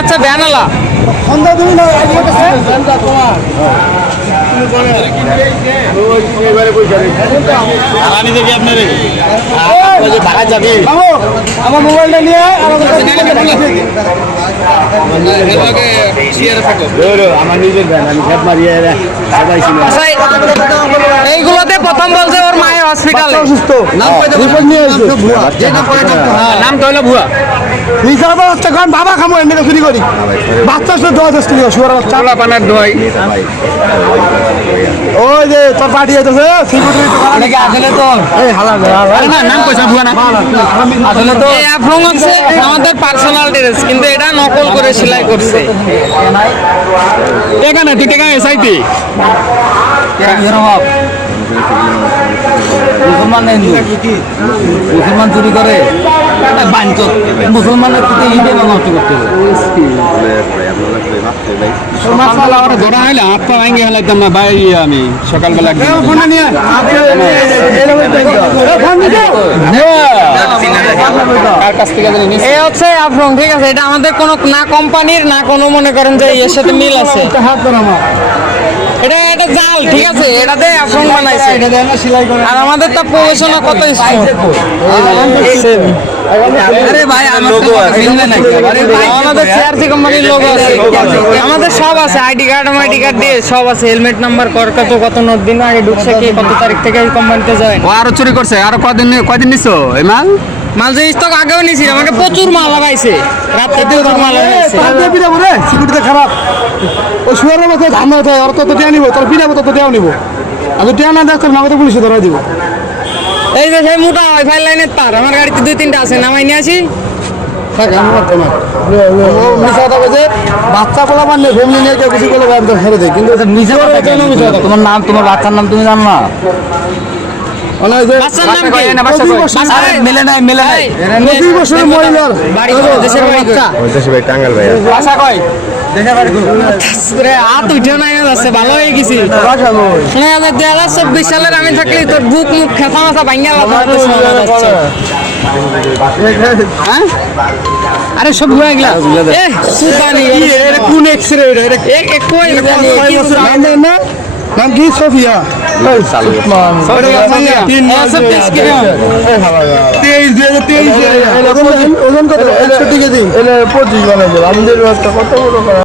আচ্ছা ব্যানালা আমার মোবাইলটা নিয়ে আমার নিজের এইগুলোতে প্রথম বলছে ওর মায়ের হসপিটালে নাম তো হলো ভুয়া বাবা খামো এমনি ফ্রি করি বাচ্চা দোয়া দোষ থেকে শুয়ার বাচ্চা পানার দোয়াই ওই যে তোর পার্টি হইতেছে আসলে তো নাম কইছা ভুয়া না আসলে তো অ্যাফ্রং হচ্ছে আমাদের পার্সোনাল ড্রেস কিন্তু এটা নকল করে সেলাই করছে এখানে তুই টেকা এসাইতে মুসলমান চুরি করে মুসলমানের প্রতি ঈদে নষ্ট করতে ধরা হইলে হাত পা ভাঙে হলাইতাম না ভাই আমি সকালবেলা এই হচ্ছে আফরং, ঠিক আছে? এটা আমাদের কোনো না কোম্পানির না কোনো মনে করেন যে এর সাথে মিল আছে। এটা একটা জাল, ঠিক আছে? এটাতে আফরং বানাইছে আর আমাদের তো প্রফেশনাল কত আরে ভাই আমাদের সিআরসি কোম্পানির লোগো আছে, আমাদের সব আছে, আইডি কার্ড দিয়ে সব আছে, হেলমেট নাম্বার কত দিন আগে ঢুকছে, কি কত তারিখ থেকে এই কোম্পানিতে জয়েন। ও আরো চুরি করছে, আরো কয়দিন নিছো এই মাল যে স্টক আগেও নিয়েছি, আমাকে প্রচুর মাল লাগাইছে, রাত্রে প্রচুর মাল লাগাইছে। সিকিউরিটি খারাপ, ওই শুয়ারের মতো ধান হতে আর তত টিয়া নিবো, তোর বিনা তত টিয়াও নিবো, আর টিয়া না দেখ তোর নামে পুলিশে ধরা দিব। এই যে সেই মোটা ওয়াইফাই লাইনের তার আমার গাড়িতে 2-3টা আছে, নামাই নিয়ে আসি। বাচ্চা বলা মানে ফ্যামিলি নিয়ে কেউ কিছু বলে ছেড়ে দেয়, কিন্তু তোমার নাম, তোমার বাচ্চার নাম তুমি জানো না? মেলে নাই হাত উঠেও নাই যাচ্ছে, ভালো হয়ে গেছি। 2024 সালের আমি থাকলে তোর বুক মুখ খেতা মাথা ভাঙ্গা আরে সব হয়ে গেল। কোন এক্সরে নাম কি? সোফিয়া। ওজন কত? 100 কেজি। 25 বানাবো আমাদের কত বড়।